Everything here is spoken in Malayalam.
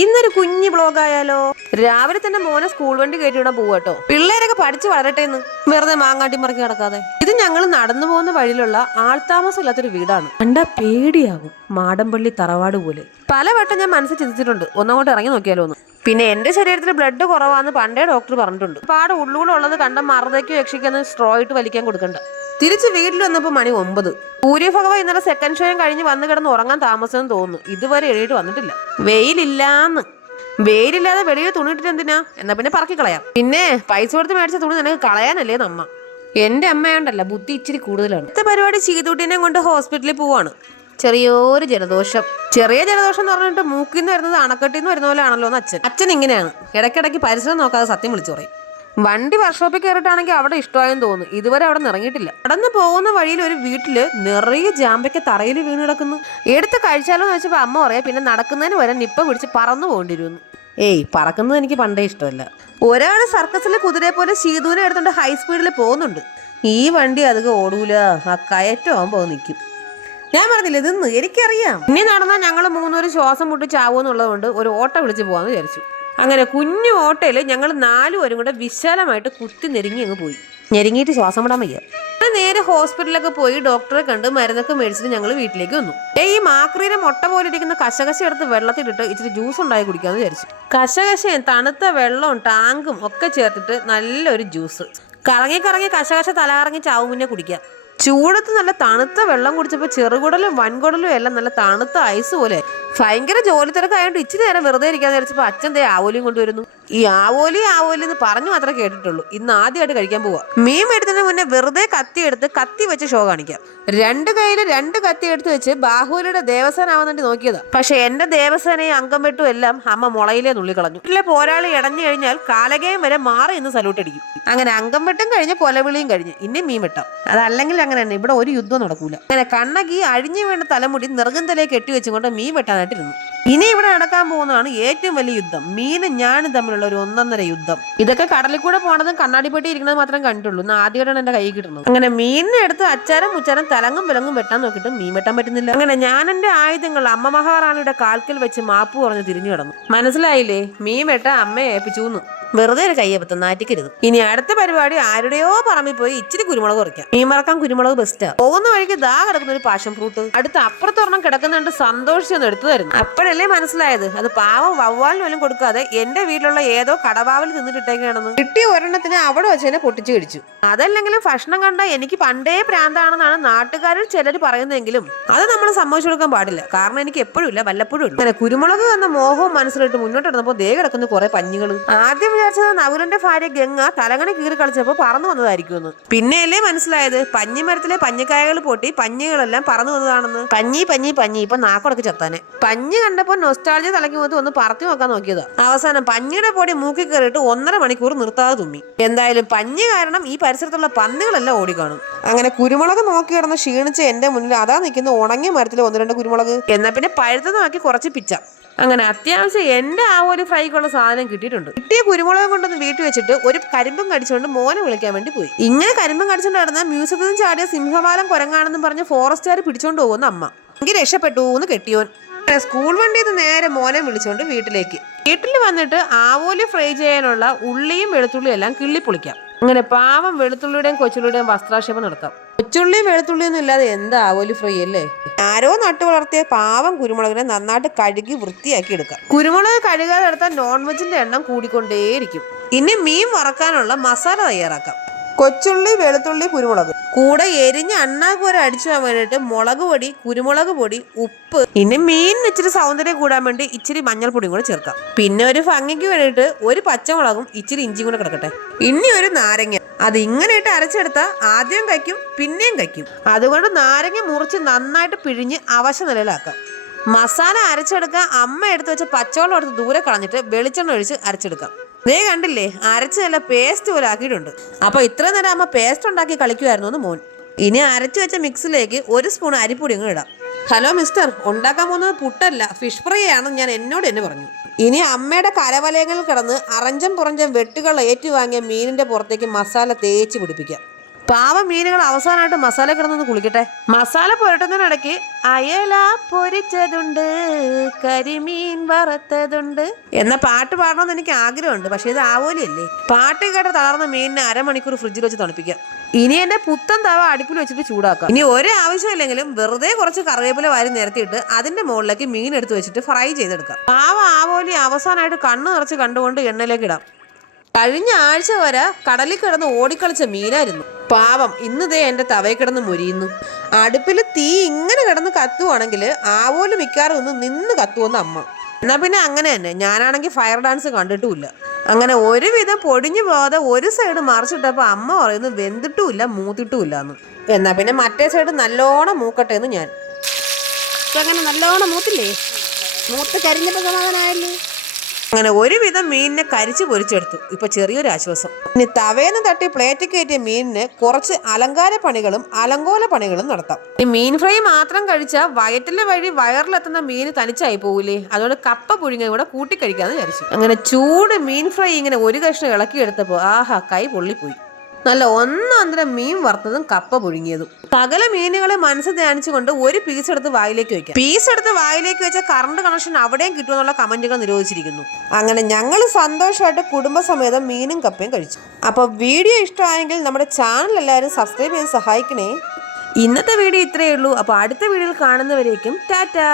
ഇന്നൊരു കുഞ്ഞു ബ്ലോഗ് ആയാലോ? രാവിലെ തന്നെ മോനെ സ്കൂൾ വണ്ടി കയറ്റി വിടാൻ പോവാട്ടോ പിള്ളേരൊക്കെ പഠിച്ചു വളരട്ടെ എന്ന് വെറുതെ മാങ്ങാട്ടി മറക്കി കിടക്കാതെ. ഇത് ഞങ്ങൾ നടന്നു പോകുന്ന വഴിയിലുള്ള ആൾത്താമസം ഇല്ലാത്തൊരു വീടാണ്. കണ്ടാ പേടിയാകും മാടമ്പള്ളി തറവാട് പോലെ. പലവട്ടം ഞാൻ മനസ്സിൽ ചിന്തിച്ചിട്ടുണ്ട്. ഒന്നങ്ങോട്ട് ഇറങ്ങി നോക്കിയാലോ ഒന്ന് പിന്നെ എന്റെ ശരീരത്തിൽ ബ്ലഡ് കുറവാന്ന് പണ്ടേ ഡോക്ടർ പറഞ്ഞിട്ടുണ്ട്. പാട് ഉള്ളുകൂടെ കണ്ട മറുതയ്ക്ക് രക്ഷിക്കുന്ന സ്ട്രോ ഇട്ട് വലിക്കാൻ കൊടുക്കണ്ട. തിരിച്ച് വീട്ടിൽ വന്നപ്പോൾ മണി ഒമ്പത്. സൂര്യഭഗവ ഇന്നലെ സെക്കൻഡ് ഷോയും കഴിഞ്ഞ് വന്ന് കിടന്ന് ഉറങ്ങാൻ താമസം തോന്നുന്നു. ഇതുവരെ എഴുതി വന്നിട്ടില്ല. വെയിലില്ലാന്ന്. വെയിലില്ലാതെ വെളിയിൽ തുണിയിട്ടിട്ട് എന്തിനാ? എന്നാ പിന്നെ പറക്കി കളയാം. പിന്നെ പൈസ കൊടുത്ത് മേടിച്ച തുണി നിനക്ക് കളയാനല്ലേ നമ്മ? എന്റെ അമ്മയുണ്ടല്ല ബുദ്ധി ഇച്ചിരി കൂടുതലാണ്. ഇത്ത പരിപാടി ചീതുട്ടിനെ കൊണ്ട് ഹോസ്പിറ്റലിൽ പോവാണ്. ചെറിയൊരു ജലദോഷം. ചെറിയ ജലദോഷം എന്ന് പറഞ്ഞിട്ട് മൂക്കിൽ നിന്ന് വരുന്നത് അണക്കെട്ടിൽ നിന്ന് വരുന്ന പോലെ ആണല്ലോ എന്ന് അച്ഛൻ. അച്ഛൻ ഇങ്ങനെയാണ്. ഇടയ്ക്കിടയ്ക്ക് പരിസരം നോക്കാതെ സത്യം വിളിച്ചു പറയും. വണ്ടി വർക്ക്ഷോപ്പിൽ കയറിയിട്ടാണെങ്കിൽ അവിടെ ഇഷ്ടമായെന്ന് തോന്നുന്നു. ഇതുവരെ അവിടെ ഇറങ്ങിയിട്ടില്ല നടന്ന് പോകുന്ന വഴിയിൽ ഒരു വീട്ടിൽ നിറയെ ജാമ്പയ്ക്ക് തറയിൽ വീണ് കിടക്കുന്നു. എടുത്ത് കഴിച്ചാലോ എന്ന് വെച്ചപ്പോൾ അമ്മ പറയാം പിന്നെ നടക്കുന്നതിന് വരെ നിപ്പ പിടിച്ച് പറന്നു പോകേണ്ടി വരുമെന്ന് ഏയ് പറക്കുന്നത് എനിക്ക് പണ്ടേ ഇഷ്ടമല്ല. ഒരാൾ സർക്കസിലെ കുതിരയെ പോലെ ശീതുവിനെ എടുത്തുകൊണ്ട് ഹൈ സ്പീഡിൽ പോകുന്നുണ്ട്. ഈ വണ്ടി അധികം ഓടൂല. ആ കയറ്റം ആകുമ്പോൾ നിൽക്കും ഞാൻ പറഞ്ഞില്ല ഇതെന്ന് എനിക്കറിയാം. ഇനി നടന്നാൽ ഞങ്ങൾ മൂന്നൂർ ശ്വാസം മുട്ടി ചാവുമെന്നുള്ളത് കൊണ്ട് ഒരു ഓട്ടോ വിളിച്ച് പോകാമെന്ന് വിചാരിച്ചു. അങ്ങനെ കുഞ്ഞു ഓട്ടയിൽ ഞങ്ങൾ നാലുപേരും കൂടെ വിശാലമായിട്ട് കുത്തി നെരുങ്ങി അങ്ങ് പോയി. ഞെരുങ്ങിയിട്ട് ശ്വാസം വിടാൻ വയ്യ. നേരെ ഹോസ്പിറ്റലിലൊക്കെ പോയി ഡോക്ടറെ കണ്ട് മരുന്നൊക്കെ മേടിച്ചിട്ട് ഞങ്ങൾ വീട്ടിലേക്ക് വന്നു. ഈ മാക്രീനെ മുട്ട പോലെ ഇരിക്കുന്ന കശകശ എടുത്ത് വെള്ളത്തിലിട്ട് ഇച്ചിരി ജ്യൂസ് ഉണ്ടായി കുടിക്കാമെന്ന് വിചാരിച്ചു. കശകശയും തണുത്ത വെള്ളവും ടാങ്കും ഒക്കെ ചേർത്തിട്ട് നല്ലൊരു ജ്യൂസ് കറങ്ങി കറങ്ങി കശകശ തലകറങ്ങി ചാവും മുന്നേ കുടിക്കാം. ചൂടത്ത് നല്ല തണുത്ത വെള്ളം കുടിച്ചപ്പോൾ ചെറുകുടലും വൻകുടലും എല്ലാം നല്ല തണുത്ത ഐസ് പോലെ. ഭയങ്കര ജോലി തിരക്കായതുകൊണ്ട് ഇച്ചിരി നേരം വെറുതെ ഇരിക്കാന്ന് വിചാരിച്ചപ്പോൾ അച്ഛൻ ദേ ആവോലിയും കൊണ്ടുവരുന്നു. ഈ ആവോലി ആവോലി എന്ന് പറഞ്ഞു മാത്രമേ കേട്ടിട്ടുള്ളൂ. ഇന്ന് ആദ്യമായിട്ട് കഴിക്കാൻ പോവാ. മീൻ മേടിച്ചതിന് മുന്നേ വെറുതെ കത്തി എടുത്ത് കത്തി വെച്ച് ഷോ കാണിക്കാം. രണ്ട് കയ്യിൽ രണ്ട് കത്തി എടുത്ത് വെച്ച് ബാഹുലിയുടെ ദേവസേന ആവുന്നുണ്ട് നോക്കിയതാ. പക്ഷെ എന്റെ ദേവസേനയും അംഗം വെട്ടും എല്ലാം അമ്മ മുളയിലെ നുള്ളി കളഞ്ഞു വീട്ടിലെ പോരാളി ഇടഞ്ഞു കഴിഞ്ഞാൽ കാലകയം വരെ മാറി ഇന്ന് സല്യൂട്ട് അടിക്കും. അങ്ങനെ അംഗം വെട്ടും കഴിഞ്ഞ് കൊലവിളിയും കഴിഞ്ഞ്. ഇനി മീൻ വെട്ടാം. അതല്ലെങ്കിൽ അങ്ങനെ തന്നെ ഇവിടെ ഒരു യുദ്ധം നടക്കൂല. അങ്ങനെ കണ്ണകി അഴിഞ്ഞു വീണ തലമുടി നിർഗന്ധലേ കെട്ടി കെട്ടിവെച്ചുകൊണ്ട് മീൻ വെട്ടാനായിട്ടിരുന്നു. ഇനി ഇവിടെ നടക്കാൻ പോകുന്നതാണ് ഏറ്റവും വലിയ യുദ്ധം. മീനും ഞാനും തമ്മിലുള്ള ഒരു ഒന്നൊന്നര യുദ്ധം. ഇതൊക്കെ കടലിൽ കൂടെ പോണതും കണ്ണാടിപ്പെട്ടി ഇരിക്കുന്നത് മാത്രം കണ്ടിട്ടുള്ളൂ. ആദ്യമായിട്ടാണ് എന്റെ കൈ കിട്ടുന്നത്. അങ്ങനെ മീനിനെ എടുത്ത് അച്ചാരം മുച്ചാരം തലങ്ങും വിലങ്ങും വെട്ടാൻ നോക്കിയിട്ട് മീൻ വെട്ടാൻ പറ്റുന്നില്ല. അങ്ങനെ ഞാൻ എന്റെ ആയുധങ്ങൾ അമ്മ മഹാറാണിയുടെ കാൽക്കൽ വെച്ച് മാപ്പ് പറഞ്ഞ് തിരിഞ്ഞു കിടന്നു. മനസ്സിലായില്ലേ? മീൻ വെട്ട അമ്മയെ ഏൽപ്പിച്ചു വെറുതെ ഒരു കയ്യപ്പത്തം നാറ്റിക്കരുത്. ഇനി അടുത്ത പരിപാടി ആരുടെയോ പറമ്പിൽ പോയി ഇച്ചിരി കുരുമുളക് കുറയ്ക്കാം മീൻ മറക്കാൻ കുരുമുളക് ബെസ്റ്റ് പോകുന്ന വഴിക്ക് ദാ കിടക്കുന്ന ഒരു പാഷൻ ഫ്രൂട്ട് അടുത്ത് അപ്പുറത്തൊരെണ്ണം കിടക്കുന്നുണ്ട് സന്തോഷിച്ചൊന്ന് എടുത്തു തരുന്നു. അപ്പോഴല്ലേ മനസ്സിലായത്? അത് പാവം വവ്വാലിന് പോലും കൊടുക്കാതെ എന്റെ വീട്ടിലുള്ള ഏതോ കടവാവിൽ തിന്നിട്ടിട്ടേക്കാണെന്ന് കിട്ടിയ ഒരെണ്ണത്തിന് അവിടെ വെച്ച് തന്നെ പൊട്ടിച്ചു കഴിച്ചു. അതല്ലെങ്കിലും ഭക്ഷണം കണ്ട എനിക്ക് പണ്ടേ പ്രാന്താണെന്നാണ് നാട്ടുകാരിൽ ചിലർ പറയുന്നതെങ്കിലും അത് നമ്മൾ സമ്മതിച്ചു കൊടുക്കാൻ പാടില്ല. കാരണം എനിക്ക് എപ്പോഴും ഇല്ല വല്ലപ്പോഴും ഇല്ല. കുരുമുളക് എന്ന മോഹവും മനസ്സിലിട്ട് മുന്നോട്ട് നടന്നപ്പോൾ ദേ കിടക്കുന്ന കുറെ പഞ്ഞികൾ ആദ്യം വിചാരിച്ചത് നകുലന്റെ ഭാര്യ ഗംഗ തലങ്ങണി കീറി കളിച്ചപ്പോൾ പറന്നു വന്നതായിരിക്കുമെന്ന്. പിന്നെയല്ലേ മനസ്സിലായത്? പഞ്ഞിമരത്തിലെ പഞ്ഞിക്കായകൾ പൊട്ടി പഞ്ഞികളെല്ലാം പറന്നു വന്നതാണെന്ന്. പഞ്ഞി പഞ്ഞി പഞ്ഞി. ഇപ്പൊ നാക്കുടക്ക് ചത്താനെ. പഞ്ഞി കണ്ടപ്പോൾ നൊസ്റ്റാളജി തലയ്ക്ക് മുഖത്ത് ഒന്ന് പറത്തി നോക്കാൻ നോക്കിയതാ. അവസാനം പഞ്ഞിയുടെ പൊടി മൂക്കി കയറിയിട്ട് ഒന്നര മണിക്കൂർ നിർത്താതെ തുമ്മി. എന്തായാലും പഞ്ഞി കാരണം ഈ പരിസരത്തുള്ള പന്നികളെല്ലാം ഓടിക്കാണും. അങ്ങനെ കുരുമുളക് നോക്കി കിടന്ന് ക്ഷീണിച്ച് എന്റെ മുന്നിൽ അതാ നിൽക്കുന്ന ഉണങ്ങിയ മരത്തിൽ ഒന്ന് രണ്ട് കുരുമുളക്. എന്നാ പിന്നെ പഴുത്തത് നോക്കി കുറച്ച് പിച്ച. അങ്ങനെ അത്യാവശ്യം എന്റെ ആ ഒരു ഫ്രൈക്കുള്ള സാധനം കിട്ടിയിട്ടുണ്ട്. കിട്ടിയ കുരുമുളക് കൊണ്ടൊന്ന് വീട്ടിൽ വെച്ചിട്ട് ഒരു കരിമ്പും കടിച്ചുകൊണ്ട് മോനെ വിളിക്കാൻ വേണ്ടി പോയി. ഇങ്ങനെ കരിമ്പും കടിച്ചുകൊണ്ട് നടന്ന മ്യൂസിയത്തിൽ നിന്ന് ചാടിയ സിംഹമാലം കുരങ്ങാണെന്ന് പറഞ്ഞ് ഫോറസ്റ്റുകാർ പിടിച്ചോണ്ട് പോകുന്ന അമ്മ. എനിക്ക് രക്ഷപ്പെട്ടു എന്ന് കെട്ടിയോൻ സ്കൂൾ വണ്ടിയിൽ നിന്ന് നേരെ മോനെ വിളിച്ചുകൊണ്ട് വീട്ടിലേക്ക്. വീട്ടിൽ വന്നിട്ട് ആവോലി ഫ്രൈ ചെയ്യാനുള്ള ഉള്ളിയും വെളുത്തുള്ളിയും എല്ലാം കിള്ളിപ്പൊളിക്കാം അങ്ങനെ പാവം വെളുത്തുള്ളിയുടെയും കൊച്ചുള്ളിയുടെയും വസ്ത്രാക്ഷേപം നടത്താം. കൊച്ചുള്ളിയും വെളുത്തുള്ളിയൊന്നും ഇല്ലാതെ എന്താ ആവോലി ഫ്രൈ അല്ലേ? ആരോ നട്ടു വളർത്തിയ പാവം കുരുമുളകിനെ നന്നായിട്ട് കഴുകി വൃത്തിയാക്കി എടുക്കാം. കുരുമുളക് കഴുകാതെ എടുത്താൽ നോൺ വെജിന്റെ എണ്ണം കൂടിക്കൊണ്ടേയിരിക്കും. ഇനി മീൻ വറക്കാനുള്ള മസാല തയ്യാറാക്കാം. കൊച്ചുള്ളി വെളുത്തുള്ളി കുരുമുളക്. കൂടെ എരിഞ്ഞ അണ്ണാക്കൂര അടിച്ചു പോകാൻ വേണ്ടിയിട്ട് മുളക് പൊടി കുരുമുളക് പൊടി ഉപ്പ്. ഇനി മീനിന് ഇച്ചിരി സൗന്ദര്യം കൂടാൻ വേണ്ടി ഇച്ചിരി മഞ്ഞൾപ്പൊടിയും കൂടെ ചേർക്കാം. പിന്നെ ഒരു ഭംഗിക്ക് വേണ്ടിയിട്ട് ഒരു പച്ചമുളകും ഇച്ചിരി ഇഞ്ചിയും കൂടെ കിടക്കട്ടെ. ഇനി ഒരു നാരങ്ങ അത് ഇങ്ങനെ ഇട്ട് അരച്ചെടുത്താൽ ആദ്യം കഴിക്കും പിന്നെയും കഴിക്കും. അതുകൊണ്ട് നാരങ്ങ മുറിച്ച് നന്നായിട്ട് പിഴിഞ്ഞ് അവശ നിലയിലാക്കാം. മസാല അരച്ചെടുക്കാൻ അമ്മ എടുത്ത് വെച്ച പച്ചവെള്ളം എടുത്ത് ദൂരെ കളഞ്ഞിട്ട് വെളിച്ചെണ്ണ ഒഴിച്ച് അരച്ചെടുക്കാം. നീ കണ്ടില്ലേ അരച്ച് നല്ല പേസ്റ്റ് പോലെ ആക്കിയിട്ടുണ്ട്. അപ്പൊ ഇത്ര നേരം അമ്മ പേസ്റ്റ് ഉണ്ടാക്കി കളിക്കുമായിരുന്നു എന്ന് മോൻ. ഇനി അരച്ചു വെച്ച മിക്സിലേക്ക് ഒരു സ്പൂൺ അരിപ്പൊടി ഇടാം. ഹലോ മിസ്റ്റർ ഉണ്ടാക്കാൻ പോകുന്നത് പുട്ടല്ല ഫിഷ് ഫ്രൈ ആണെന്ന് ഞാൻ എന്നോട് തന്നെ പറഞ്ഞു. ഇനി അമ്മയുടെ കരവലയങ്ങളിൽ കിടന്ന് അറഞ്ചം പുറഞ്ചം വെട്ടുകൾ ഏറ്റുവാങ്ങിയ മീനിന്റെ പുറത്തേക്ക് മസാല തേച്ച് പിടിപ്പിക്കാം പാവ മീനുകൾ അവസാനമായിട്ട് മസാല കിടന്നൊന്ന് കുളിക്കട്ടെ. മസാല പുരട്ടുന്നതിനിടയ്ക്ക് അയല പൊരിച്ചതുണ്ട് കരിമീൻ വറുത്തതുണ്ട്. എന്ന പാട്ട് പാടണമെന്ന് എനിക്ക് ആഗ്രഹമുണ്ട് പക്ഷെ ഇത് ആവോലിയല്ലേ? പാട്ട് കേട്ട് തളർന്ന മീനിനെ അരമണിക്കൂർ ഫ്രിഡ്ജിൽ വെച്ച് തണുപ്പിക്കാം ഇനി എന്റെ പുത്തൻ തവ അടുപ്പിൽ വെച്ചിട്ട് ചൂടാക്കാം. ഇനി ഒരേ ആവശ്യമില്ലെങ്കിലും വെറുതെ കുറച്ച് കറിവേപ്പില വാരി നിരത്തിയിട്ട് അതിന്റെ മുകളിലേക്ക് മീൻ എടുത്ത് വെച്ചിട്ട് ഫ്രൈ ചെയ്തെടുക്കാം. പാവ ആവോലി അവസാനമായിട്ട് കണ്ണ് നിറച്ച് കണ്ടുകൊണ്ട് എണ്ണയിലേക്ക് ഇടാം. കഴിഞ്ഞ ആഴ്ച വരെ കടലിൽ കിടന്ന് ഓടിക്കളിച്ച മീനായിരുന്നു. പാവം ഇന്ന് ദേ എന്റെ തവയിൽ കിടന്ന് മുരിയുന്നു. അടുപ്പിൽ തീ ഇങ്ങനെ കിടന്ന് കത്തുവാണെങ്കിൽ ആവോൽ മിക്കാറും ഒന്ന് നിന്ന് കത്തുവെന്ന് അമ്മ. എന്നാ പിന്നെ അങ്ങനെ തന്നെ. ഞാനാണെങ്കിൽ ഫയർ ഡാൻസ് കണ്ടിട്ടുമില്ല. അങ്ങനെ ഒരുവിധം പൊടിഞ്ഞു പോകാതെ ഒരു സൈഡ് മറിച്ചിട്ടപ്പോൾ അമ്മ പറയുന്നു വെന്തിട്ടുമില്ല മൂത്തിട്ടുമില്ല എന്ന് എന്നാൽ പിന്നെ മറ്റേ സൈഡ് നല്ലോണം മൂക്കട്ടെ എന്ന് ഞാൻ. അങ്ങനെ നല്ലോണം മൂത്തില്ലേ? മൂത്ത് കരിഞ്ഞപ്പോൾ സമാധാനമായല്ലേ അങ്ങനെ ഒരുവിധം മീനിനെ കരിച്ചു പൊരിച്ചെടുത്തു. ഇപ്പൊ ചെറിയൊരു ആശ്വാസം. ഇനി തവേന്ന് തട്ടി പ്ലേറ്റ് കയറ്റിയ മീനിന് കുറച്ച് അലങ്കാര പണികളും അലങ്കോല പണികളും നടത്താം. ഈ മീൻ ഫ്രൈ മാത്രം കഴിച്ചാൽ വയറ്റിലെ വഴി വയറിലെത്തുന്ന മീൻ തനിച്ചായി പോകില്ലേ അതുകൊണ്ട് കപ്പ പുഴുങ്ങ കൂടെ കൂട്ടിക്കഴിക്കാന്ന് വിചാരിച്ചു. അങ്ങനെ ചൂട് മീൻ ഫ്രൈ ഇങ്ങനെ ഒരു കഷ്ണം ഇളക്കിയെടുത്തപ്പോൾ ആഹാ കൈ പൊള്ളിപ്പോയി. നല്ല ഒന്നാന്തരം മീൻ വറുത്തതും കപ്പ പുഴുങ്ങിയതും. സകല മീനുകളെ മനസ്സ് ധ്യാനിച്ചുകൊണ്ട് ഒരു പീസ് എടുത്ത് വായിലേക്ക് വെക്കാം. പീസ് എടുത്ത് വായിലേക്ക് വെച്ച കറണ്ട് കണക്ഷൻ അവിടെയും കിട്ടുമെന്നുള്ള കമന്റുകൾ നിരോധിച്ചിരിക്കുന്നു. അങ്ങനെ ഞങ്ങൾ സന്തോഷമായിട്ട് കുടുംബസമേതം മീനും കപ്പയും കഴിച്ചു. അപ്പോൾ വീഡിയോ ഇഷ്ടമായെങ്കിൽ നമ്മുടെ ചാനൽ എല്ലാവരും സബ്സ്ക്രൈബ് ചെയ്ത് സഹായിക്കണേ. ഇന്നത്തെ വീഡിയോ ഇത്രയേ ഉള്ളൂ. അപ്പോൾ അടുത്ത വീഡിയോയിൽ കാണുന്നവരേക്കും ടാറ്റാ.